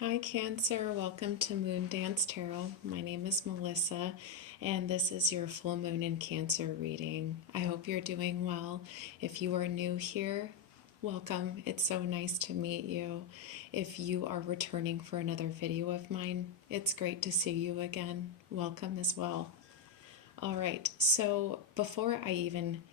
Hi, Cancer. Welcome to Moon Dance Tarot. My name is Melissa, and this is your full moon in Cancer reading. I hope you're doing well. If you are new here, welcome. It's so nice to meet you. If you are returning for another video of mine, it's great to see you again. Welcome as well. All right, so before I even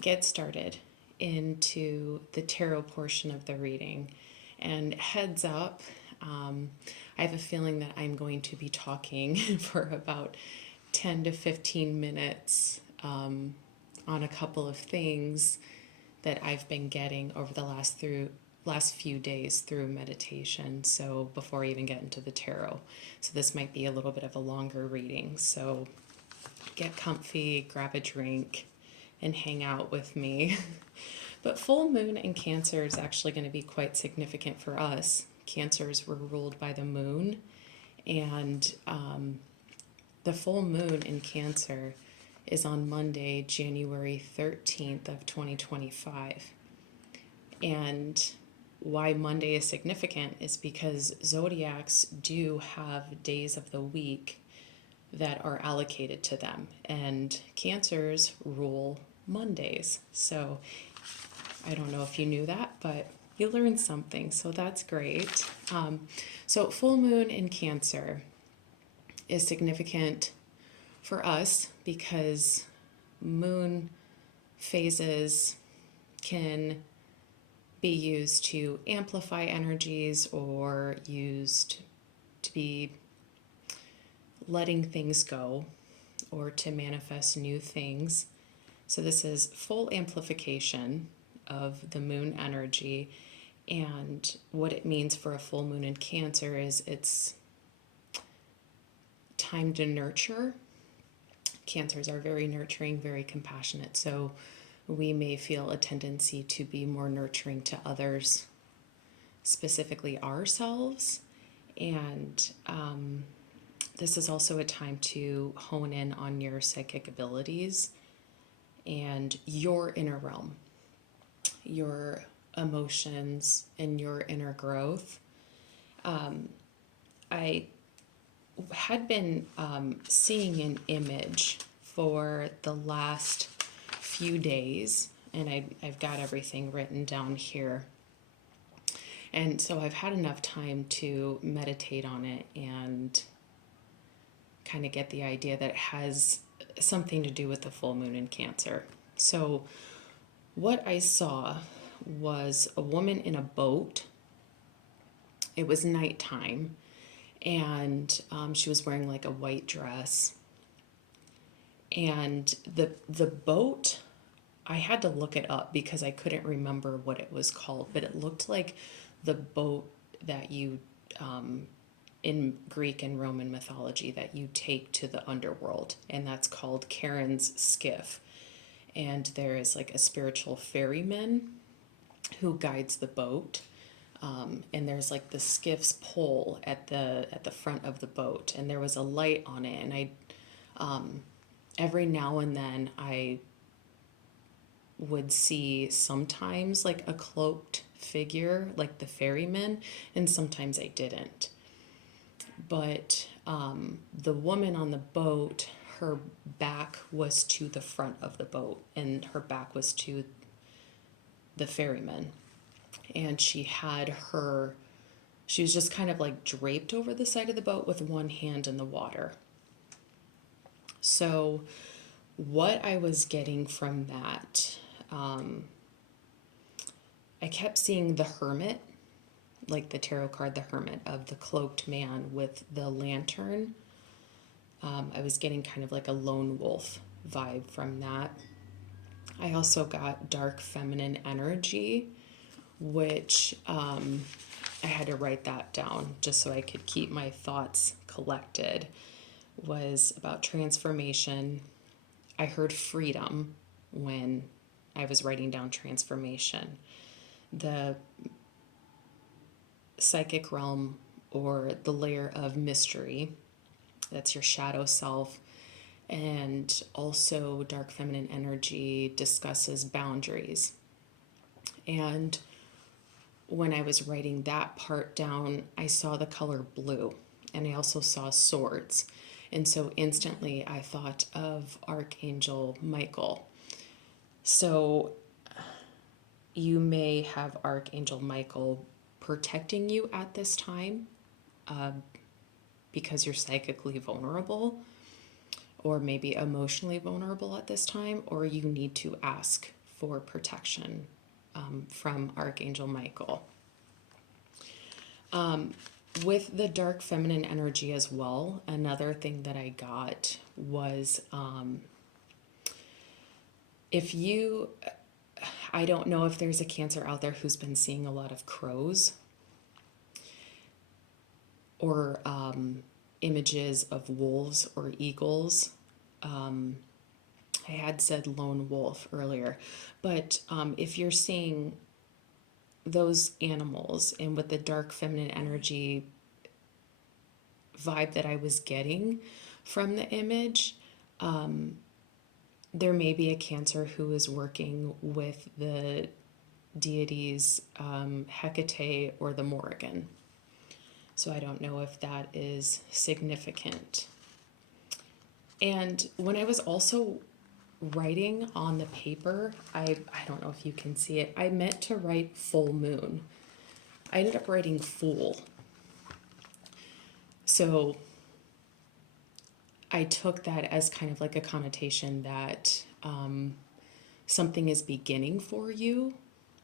get started into the tarot portion of the reading, and heads up, I have a feeling that I'm going to be talking for about 10 to 15 minutes on a couple of things that I've been getting over the last few days through meditation. So before I even get into the tarot, so this might be a little bit of a longer reading. So get comfy, grab a drink, and hang out with me. But full moon in Cancer is actually going to be quite significant for us. Cancers were ruled by the moon, and the full moon in Cancer is on Monday, January 13th of 2025. And why Monday is significant is because zodiacs do have days of the week that are allocated to them, and Cancers rule Mondays. So I don't know if you knew that, but you learned something, so that's great. So full moon in Cancer is significant for us because moon phases can be used to amplify energies or used to be letting things go or to manifest new things. So this is full amplification of the moon energy, and what it means for a full moon in Cancer is it's time to nurture. Cancers are very nurturing, very compassionate, so we may feel a tendency to be more nurturing to others, specifically ourselves. And this is also a time to hone in on your psychic abilities and your inner realm, your emotions, and your inner growth. I had been seeing an image for the last few days, and I've got everything written down here. And so I've had enough time to meditate on it and kind of get the idea that it has something to do with the full moon in Cancer. So what I saw was a woman in a boat. It was nighttime, and she was wearing like a white dress. And the boat, I had to look it up because I couldn't remember what it was called, but it looked like the boat that you in Greek and Roman mythology that you take to the underworld, and that's called Charon's skiff. And there is like a spiritual ferryman who guides the boat, and there's like the skiff's pole at the front of the boat, and there was a light on it, and I every now and then I would see sometimes like a cloaked figure like the ferryman, and sometimes I didn't. But the woman on the boat, her back was to the front of the boat, and her back was to the ferryman. And she was just kind of like draped over the side of the boat with one hand in the water. So, what I was getting from that, I kept seeing the hermit, like the tarot card, the hermit of the cloaked man with the lantern. I was getting kind of like a lone wolf vibe from that. I also got dark feminine energy, which I had to write that down just so I could keep my thoughts collected, was about transformation. I heard freedom when I was writing down transformation. The psychic realm, or the layer of mystery, that's your shadow self. And also dark feminine energy discusses boundaries. And when I was writing that part down, I saw the color blue, and I also saw swords. And so instantly I thought of Archangel Michael. So you may have Archangel Michael protecting you at this time, uh, because you're psychically vulnerable, or maybe emotionally vulnerable at this time, or you need to ask for protection from Archangel Michael. With the dark feminine energy as well, another thing that I got was if you, I don't know if there's a Cancer out there who's been seeing a lot of crows or images of wolves or eagles. I had said lone wolf earlier, but if you're seeing those animals, and with the dark feminine energy vibe that I was getting from the image, there may be a Cancer who is working with the deities Hecate or the Morrigan. So I don't know if that is significant. And when I was also writing on the paper, I don't know if you can see it, I meant to write full moon. I ended up writing fool. So I took that as kind of like a connotation that something is beginning for you,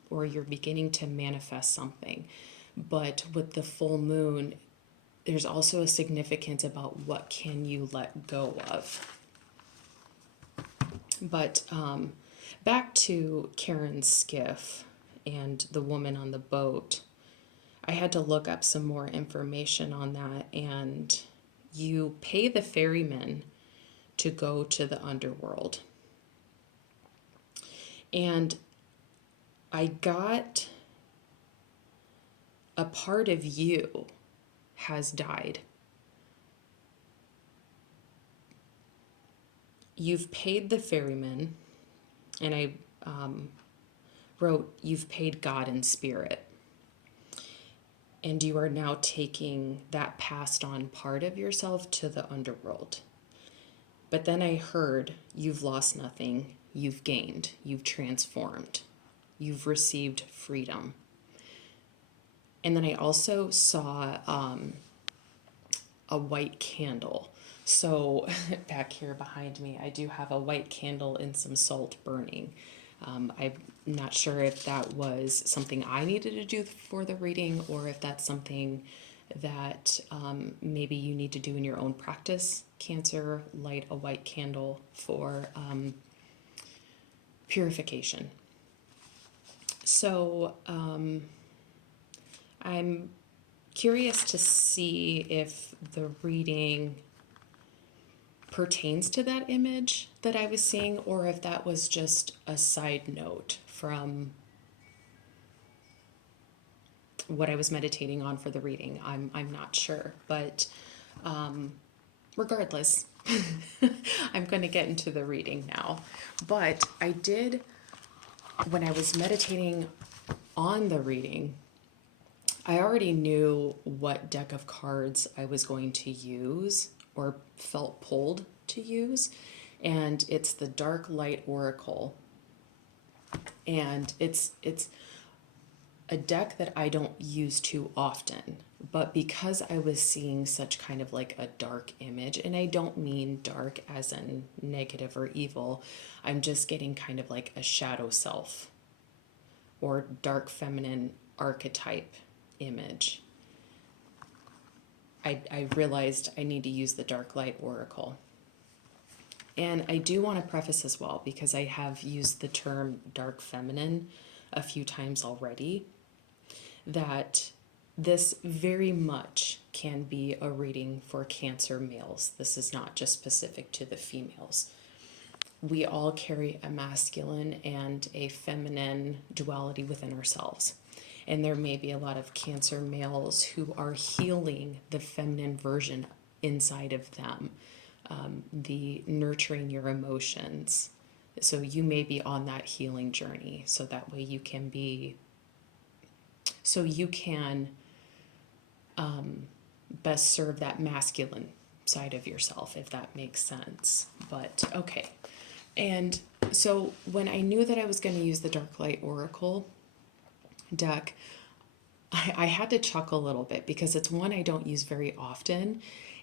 or you're beginning to manifest something. But with the full moon, there's also a significance about what can you let go of. But back to Karen's skiff and the woman on the boat, I had to look up some more information on that, and you pay the ferryman to go to the underworld. And I got a part of you has died. You've paid the ferryman, and I wrote, you've paid God in spirit. And you are now taking that passed on part of yourself to the underworld. But then I heard, you've lost nothing, you've gained, you've transformed, you've received freedom. And then I also saw a white candle. So back here behind me, I do have a white candle and some salt burning. I'm not sure if that was something I needed to do for the reading, or if that's something that maybe you need to do in your own practice. Cancer, light a white candle for purification. So I'm curious to see if the reading pertains to that image that I was seeing, or if that was just a side note from what I was meditating on for the reading. I'm not sure, but regardless, I'm going to get into the reading now. But I did, when I was meditating on the reading, I already knew what deck of cards I was going to use, or felt pulled to use, and it's the Dark Light Oracle. And it's a deck that I don't use too often, but because I was seeing such kind of like a dark image, and I don't mean dark as in negative or evil, I'm just getting kind of like a shadow self or dark feminine archetype image. I realized I need to use the Dark Light Oracle. And I do want to preface as well, because I have used the term dark feminine a few times already, that this very much can be a reading for Cancer males. This is not just specific to the females. We all carry a masculine and a feminine duality within ourselves. And there may be a lot of Cancer males who are healing the feminine version inside of them, the nurturing your emotions. So you may be on that healing journey, so that way you can be so you can best serve that masculine side of yourself, if that makes sense. But okay. And so when I knew that I was going to use the Dark Light Oracle deck, I had to chuckle a little bit because it's one I don't use very often.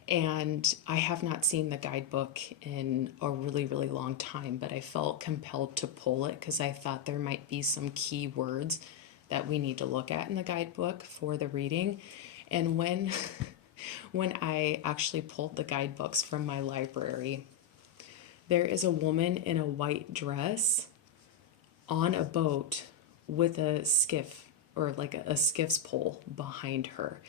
And I have not seen the guidebook in a really, really long time, but I felt compelled to pull it because I thought there might be some key words that we need to look at in the guidebook for the reading. And when when I actually pulled the guidebooks from my library, there is a woman in a white dress on a boat with a skiff, or like a skiff's pole behind her,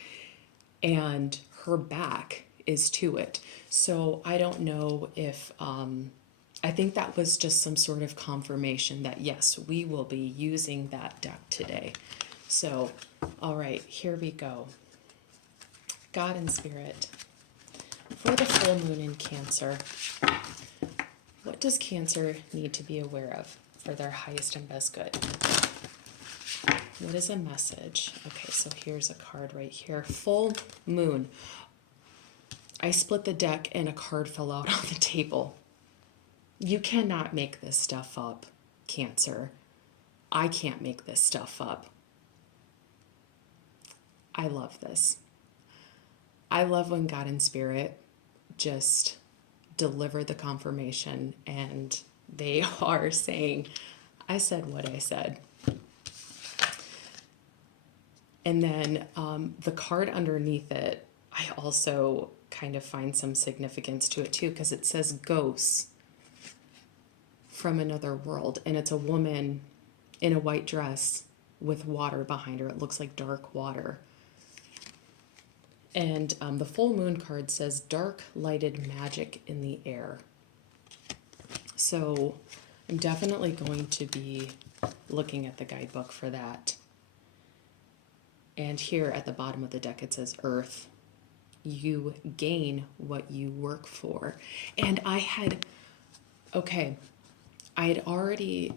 and her back is to it. So I don't know if I think that was just some sort of confirmation that yes, we will be using that deck today. So, all right, here we go. God and Spirit, for the full moon in Cancer, what does Cancer need to be aware of for their highest and best good? What is a message? Okay, so here's a card right here. Full moon. I split the deck and a card fell out on the table. You cannot make this stuff up, Cancer. I can't make this stuff up. I love this. I love when God and Spirit just deliver the confirmation and they are saying, I said what I said. And then the card underneath it, I also kind of find some significance to it too, because it says ghosts from another world. And it's a woman in a white dress with water behind her. It looks like dark water. And the full moon card says dark lighted magic in the air. So I'm definitely going to be looking at the guidebook for that. And here at the bottom of the deck, it says Earth. You gain what you work for. And I had already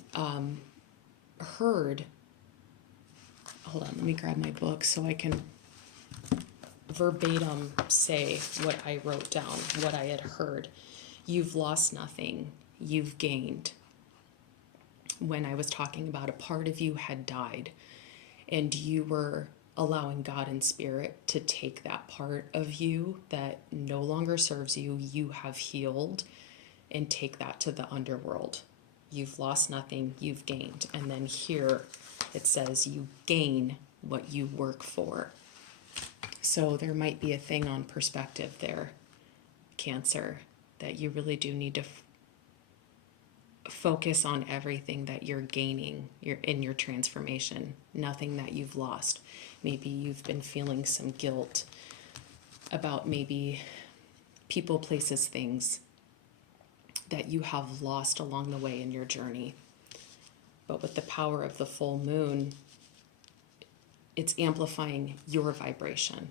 heard, hold on, let me grab my book so I can verbatim say what I wrote down, what I had heard. You've lost nothing, you've gained. When I was talking about a part of you had died and you were allowing God and Spirit to take that part of you that no longer serves you, you have healed, and take that to the underworld. You've lost nothing, you've gained. And then here it says you gain what you work for. So there might be a thing on perspective there, Cancer, that you really do need to focus on everything that you're gaining in your transformation, nothing that you've lost. Maybe you've been feeling some guilt about maybe people, places, things that you have lost along the way in your journey. But with the power of the full moon, it's amplifying your vibration.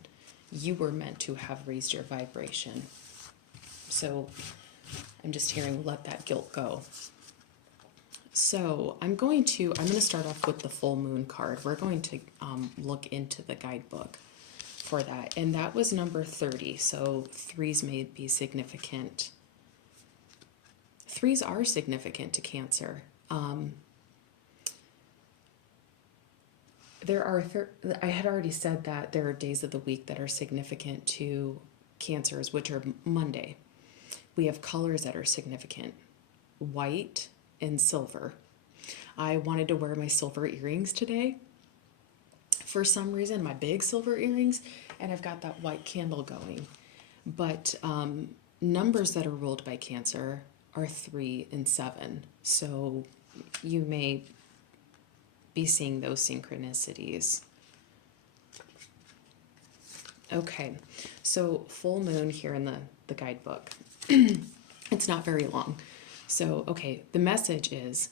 You were meant to have raised your vibration. So I'm just hearing, let that guilt go. So I'm going to start off with the full moon card. We're going to look into the guidebook for that. And that was number 30. So threes may be significant. Threes are significant to Cancer. I had already said that there are days of the week that are significant to Cancers, which are Monday. We have colors that are significant, white and silver. I wanted to wear my silver earrings today. For some reason, my big silver earrings, and I've got that white candle going. But numbers that are ruled by Cancer are 3 and 7. So you may be seeing those synchronicities. Okay, so full moon here in the guidebook. It's not very long. So, okay, the message is,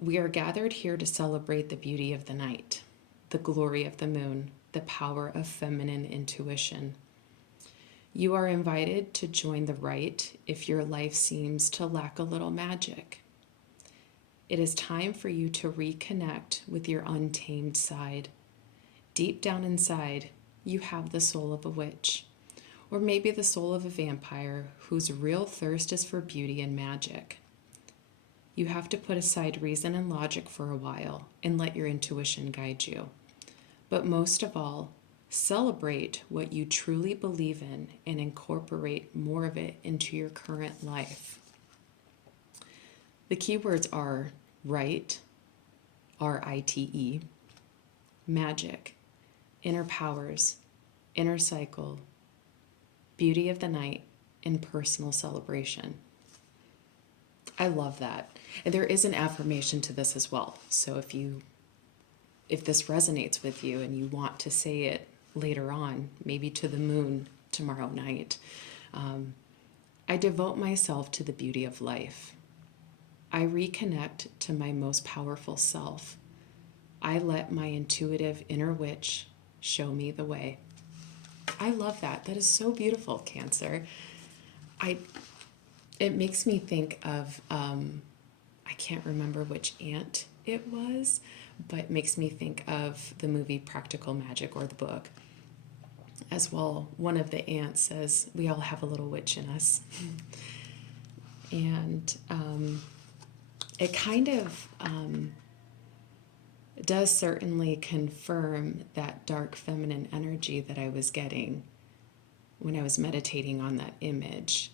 we are gathered here to celebrate the beauty of the night, the glory of the moon, the power of feminine intuition. You are invited to join the rite if your life seems to lack a little magic. It is time for you to reconnect with your untamed side deep down inside, you have the soul of a witch, or maybe the soul of a vampire whose real thirst is for beauty and magic. You have to put aside reason and logic for a while and let your intuition guide you. But most of all, celebrate what you truly believe in and incorporate more of it into your current life. The key words are right, R-I-T-E, magic, inner powers, inner cycle, beauty of the night, and personal celebration. I love that. And there is an affirmation to this as well. So if this resonates with you and you want to say it later on, maybe to the moon tomorrow night, I devote myself to the beauty of life. I reconnect to my most powerful self. I let my intuitive inner witch show me the way. I love that. That is so beautiful, Cancer. It makes me think of, I can't remember which aunt it was, but it makes me think of the movie Practical Magic, or the book. As well, one of the aunts says, we all have a little witch in us. And it kind of does certainly confirm that dark feminine energy that I was getting when I was meditating on that image.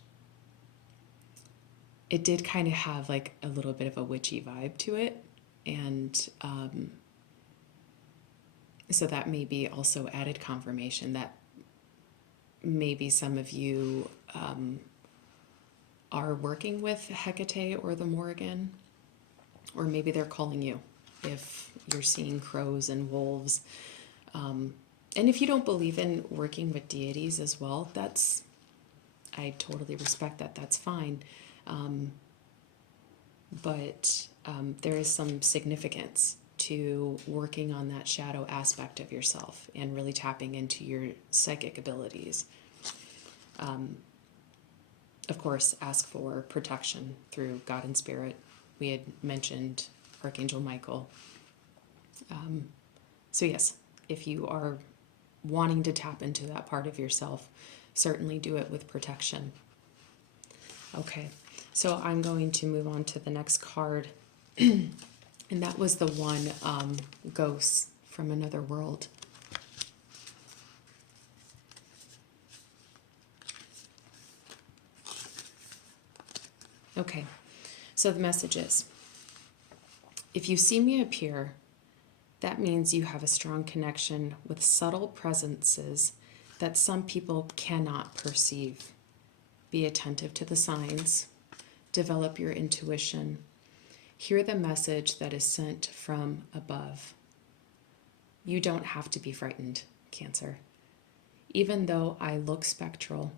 It did kind of have like a little bit of a witchy vibe to it. And so that may be also added confirmation that maybe some of you are working with Hecate or the Morrigan, or maybe they're calling you if you're seeing crows and wolves. And if you don't believe in working with deities as well, I totally respect that. That's fine. But there is some significance to working on that shadow aspect of yourself and really tapping into your psychic abilities. Of course, ask for protection through God and Spirit. We had mentioned Archangel Michael. So yes, if you are wanting to tap into that part of yourself, certainly do it with protection. Okay, so I'm going to move on to the next card. And that was the one, Ghosts from Another World. Okay, so the message is, if you see me appear, that means you have a strong connection with subtle presences that some people cannot perceive. Be attentive to the signs, develop your intuition, hear the message that is sent from above. You don't have to be frightened, Cancer. Even though I look spectral,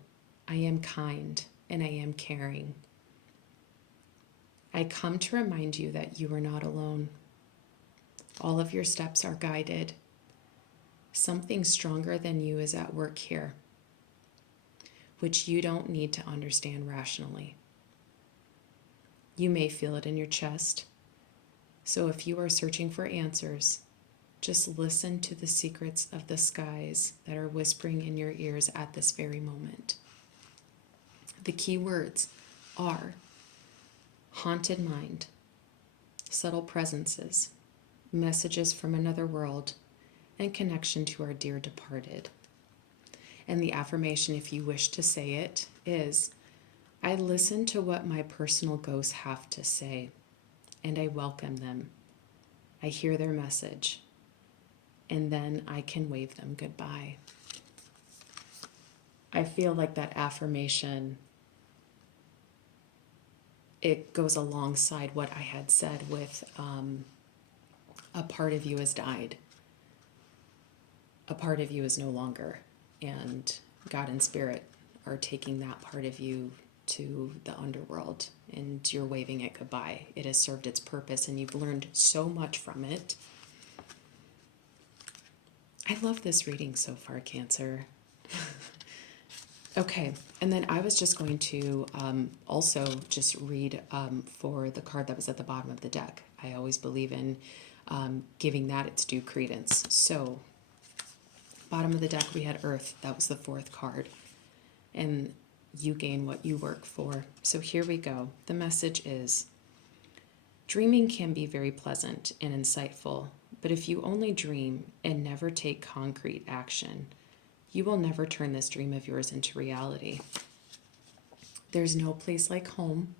I am kind and I am caring. I come to remind you that you are not alone. All of your steps are guided. Something stronger than you is at work here, which you don't need to understand rationally. You may feel it in your chest. So if you are searching for answers, just listen to the secrets of the skies that are whispering in your ears at this very moment. The key words are haunted mind, subtle presences, messages from another world, and connection to our dear departed. And the affirmation, if you wish to say it, is, I listen to what my personal ghosts have to say, and I welcome them. I hear their message, and then I can wave them goodbye. I feel like that affirmation, it goes alongside what I had said with a part of you has died. A part of you is no longer. And God and Spirit are taking that part of you to the underworld, and you're waving it goodbye. It has served its purpose, and you've learned so much from it. I love this reading so far, Cancer. Okay, and then I was just going to also just read for the card that was at the bottom of the deck. I always believe in giving that its due credence. So Bottom of the deck, we had Earth. That was the fourth card. And you gain what you work for. So here we go. The message is, dreaming can be very pleasant and insightful, but if you only dream and never take concrete action, you will never turn this dream of yours into reality. There's no place like home,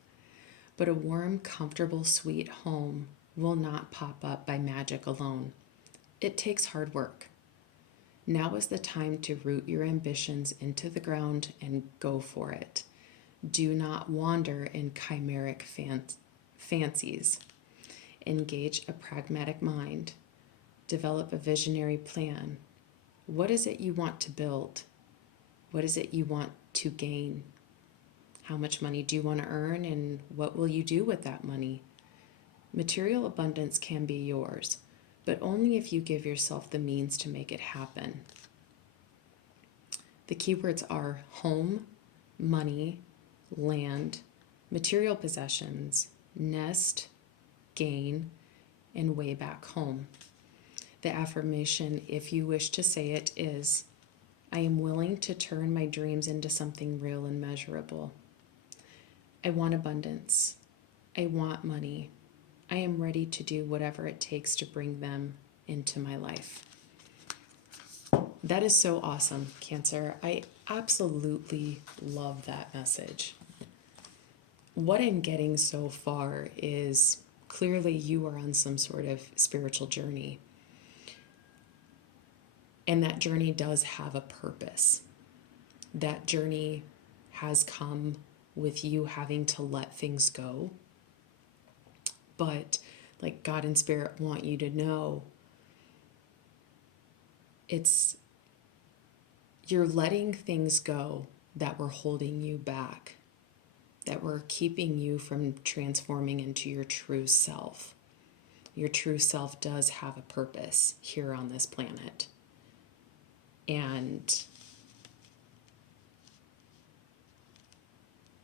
but a warm, comfortable, sweet home will not pop up by magic alone. It takes hard work. Now is the time to root your ambitions into the ground and go for it. Do not wander in chimeric fancies. Engage a pragmatic mind. Develop a visionary plan. What is it you want to build? What is it you want to gain? How much money do you want to earn, and what will you do with that money? Material abundance can be yours, but only if you give yourself the means to make it happen. The keywords are home, money, land, material possessions, nest, gain, and way back home. The affirmation, if you wish to say it, is, I am willing to turn my dreams into something real and measurable. I want abundance. I want money. I am ready to do whatever it takes to bring them into my life. That is so awesome, Cancer. I absolutely love that message. What I'm getting so far is clearly you are on some sort of spiritual journey. And that journey does have a purpose. That journey has come with you having to let things go. But like God and Spirit want you to know, you're letting things go that were holding you back, that were keeping you from transforming into your true self. Your true self does have a purpose here on this planet. And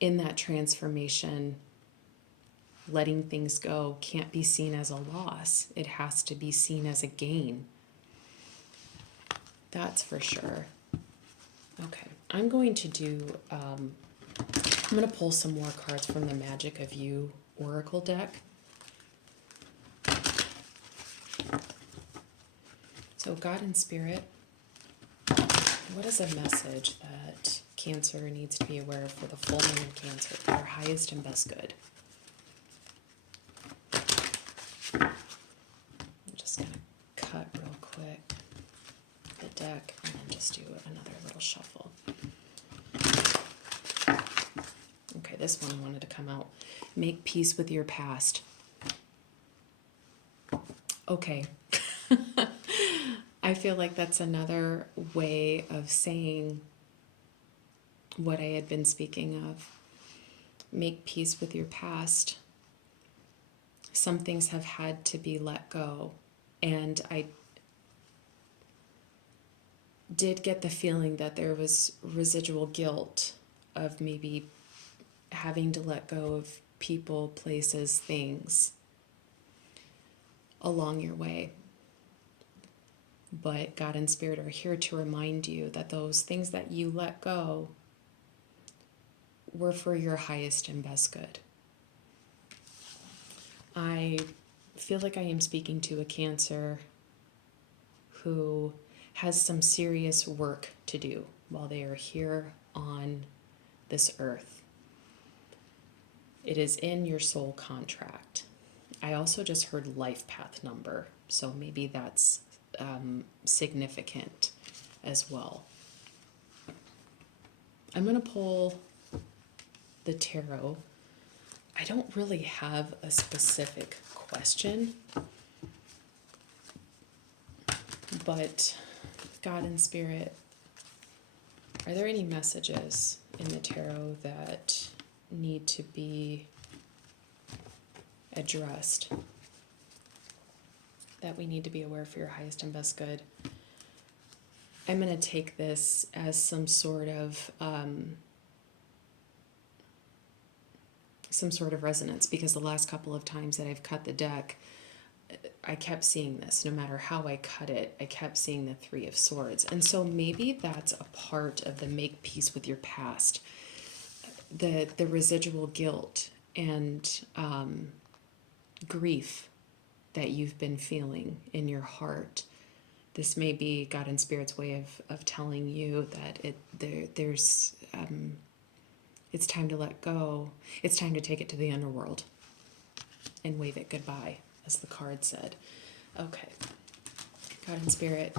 in that transformation, letting things go can't be seen as a loss. It has to be seen as a gain. That's for sure. Okay, I'm going to pull some more cards from the Magic of You Oracle deck. So God and Spirit, what is a message that Cancer needs to be aware of for the full moon in Cancer, for our highest and best good? I'm just going to cut real quick the deck and then just do another little shuffle. Okay, this one wanted to come out. Make peace with your past. Okay. I feel like that's another way of saying what I had been speaking of. Make peace with your past. Some things have had to be let go. And I did get the feeling that there was residual guilt of maybe having to let go of people, places, things along your way. But God and Spirit are here to remind you that those things that you let go were for your highest and best good. I feel like I am speaking to a Cancer who has some serious work to do while they are here on this earth. It is in your soul contract. I also just heard life path number, so maybe that's significant as well. I'm going to pull the tarot. I don't really have a specific question, but God and Spirit, are there any messages in the tarot that need to be addressed, that we need to be aware for your highest and best good? I'm going to take this as some sort of resonance, because the last couple of times that I've cut the deck, I kept seeing this. No matter how I cut it, I kept seeing the Three of Swords. And so maybe that's a part of the make peace with your past, the residual guilt and grief that you've been feeling in your heart. This may be God and Spirit's way of telling you that there's it's time to let go. It's time to take it to the underworld and wave it goodbye, as the card said. Okay. God and Spirit,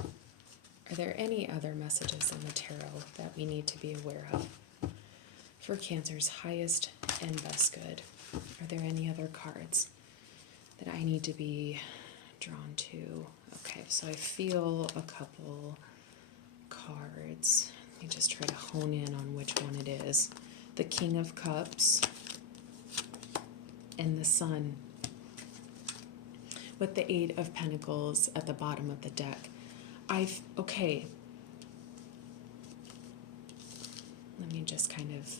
are there any other messages in the tarot that we need to be aware of for Cancer's highest and best good? Are there any other cards that I need to be drawn to? Okay, so I feel a couple cards. Let me just try to hone in on which one it is. The King of Cups and the Sun, with the Eight of Pentacles at the bottom of the deck. Okay. Let me just kind of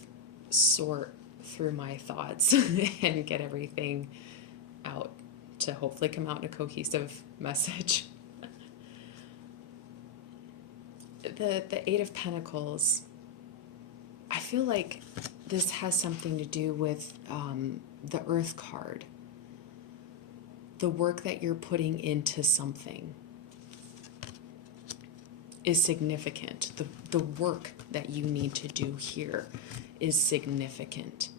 sort through my thoughts and get everything out to hopefully come out in a cohesive message. The Eight of Pentacles, I feel like this has something to do with the Earth card. The work that you're putting into something is significant. The work that you need to do here is significant.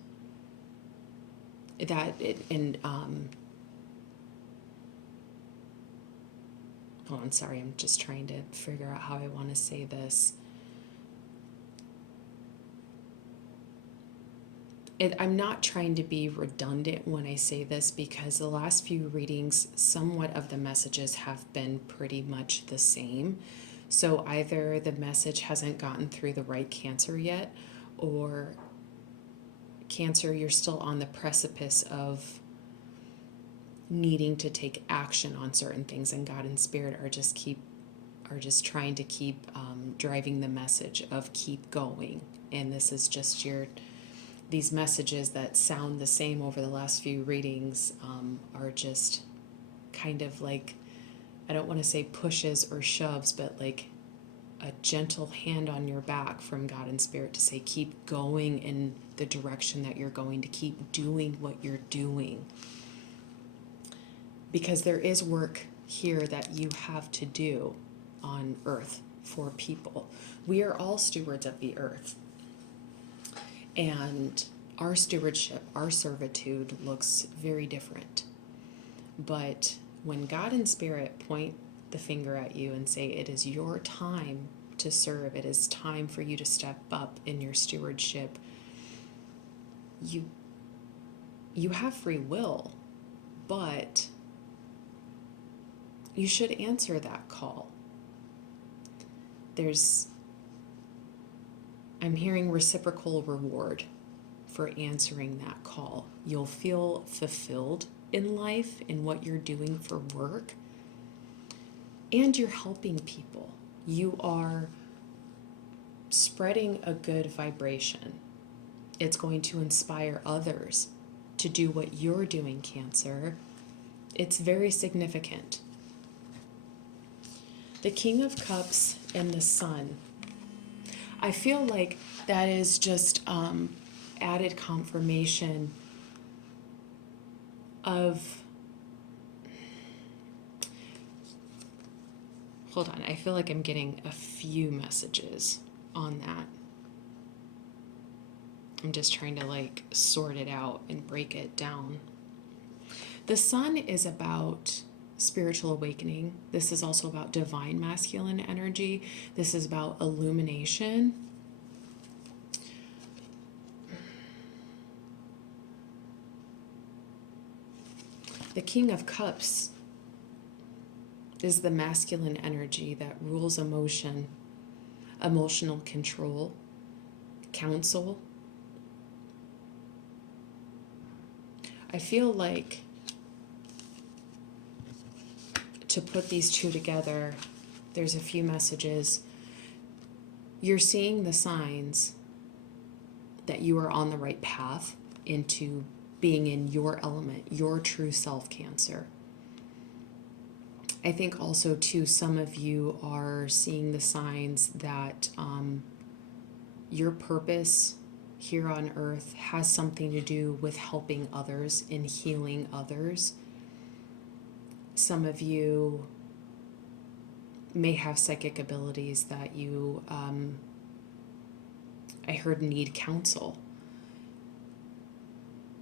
Hold on, sorry, I'm just trying to figure out how I want to say this. I'm not trying to be redundant when I say this, because the last few readings, somewhat of the messages have been pretty much the same. So either the message hasn't gotten through the right Cancer yet, or Cancer, you're still on the precipice of needing to take action on certain things, and God and Spirit are just trying to keep driving the message of keep going. And this is just these messages that sound the same over the last few readings are just kind of like, I don't want to say pushes or shoves, but like a gentle hand on your back from God and Spirit to say keep going in the direction that you're going, to keep doing what you're doing. Because there is work here that you have to do on Earth for people. We are all stewards of the Earth. And our stewardship, our servitude looks very different. But when God and Spirit point the finger at you and say it is your time to serve, it is time for you to step up in your stewardship, you have free will, but you should answer that call. I'm hearing reciprocal reward for answering that call. You'll feel fulfilled in life, in what you're doing for work, and you're helping people. You are spreading a good vibration. It's going to inspire others to do what you're doing, Cancer. It's very significant. The King of Cups and the Sun. I feel like that is just added confirmation of... Hold on, I feel like I'm getting a few messages on that. I'm just trying to like sort it out and break it down. The Sun is about spiritual awakening. This is also about divine masculine energy. This is about illumination. The King of Cups is the masculine energy that rules emotion, emotional control, counsel. I feel like to put these two together, there's a few messages. You're seeing the signs that you are on the right path into being in your element, your true self, Cancer. I think also, too, some of you are seeing the signs that your purpose here on earth has something to do with helping others and healing others. Some of you may have psychic abilities that you, I heard, need counsel.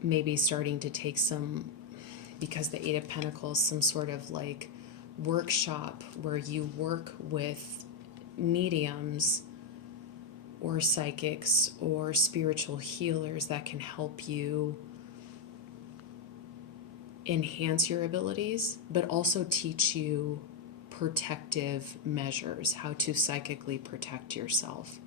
Maybe starting to take some, because the Eight of Pentacles, some sort of like workshop where you work with mediums or psychics or spiritual healers that can help you enhance your abilities, but also teach you protective measures, how to psychically protect yourself.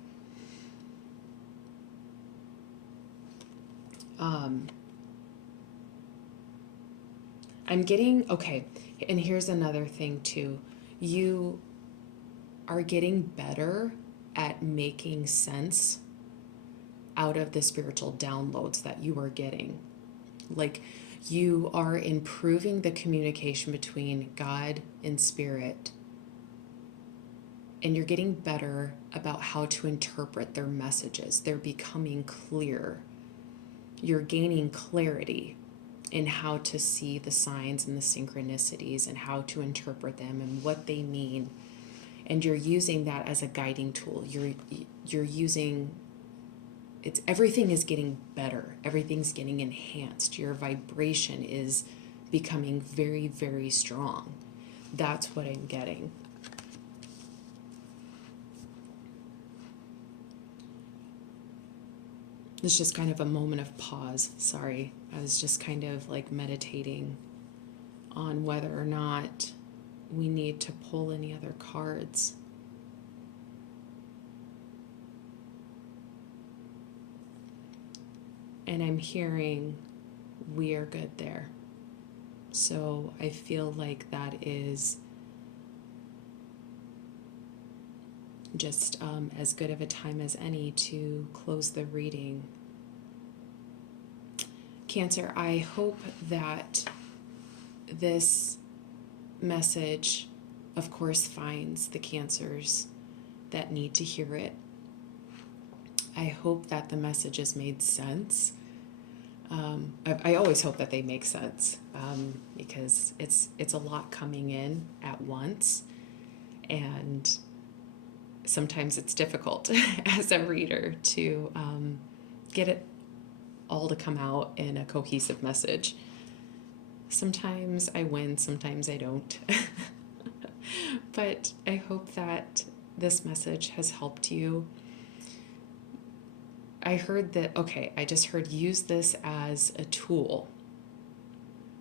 I'm getting, okay, and here's another thing too. You are getting better at making sense out of the spiritual downloads that you are getting. Like, you are improving the communication between God and spirit, and you're getting better about how to interpret their messages. They're becoming clear. You're gaining clarity in how to see the signs and the synchronicities and how to interpret them and what they mean. And you're using that as a guiding tool. You're using, it's, everything is getting better. Everything's getting enhanced. Your vibration is becoming very, very strong. That's what I'm getting. It's just kind of a moment of pause. Sorry. I was just kind of like meditating on whether or not we need to pull any other cards. And I'm hearing we are good there. So I feel like that is just as good of a time as any to close the reading. Cancer, I hope that this message, of course, finds the Cancers that need to hear it. I hope that the message has made sense. I always hope that they make sense because it's a lot coming in at once, and sometimes it's difficult as a reader to get it all to come out in a cohesive message. Sometimes I win, sometimes I don't. But I hope that this message has helped you. I heard that, okay, I just heard use this as a tool.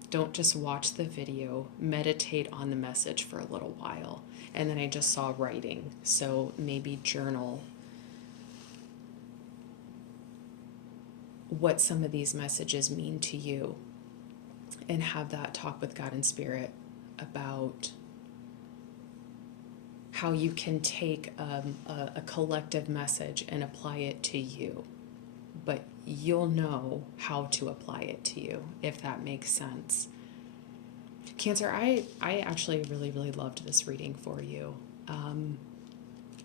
Don't just watch the video, meditate on the message for a little while. And then I just saw writing, so maybe journal what some of these messages mean to you and have that talk with God and Spirit about how you can take a collective message and apply it to you. But you'll know how to apply it to you, if that makes sense. Cancer, I actually really, really loved this reading for you.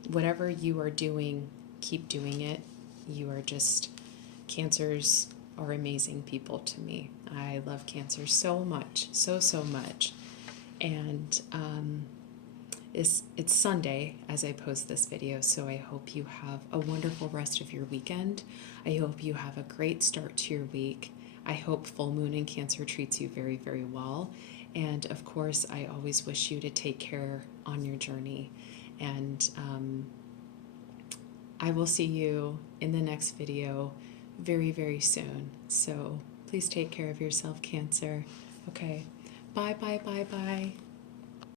Whatever you are doing, keep doing it. You are just, Cancers are amazing people to me. I love Cancer so much, so much. And it's Sunday as I post this video, so I hope you have a wonderful rest of your weekend. I hope you have a great start to your week. I hope full moon in Cancer treats you very, very well. And of course, I always wish you to take care on your journey. And I will see you in the next video very, very soon. So please take care of yourself, Cancer. Okay. Bye, bye, bye, bye.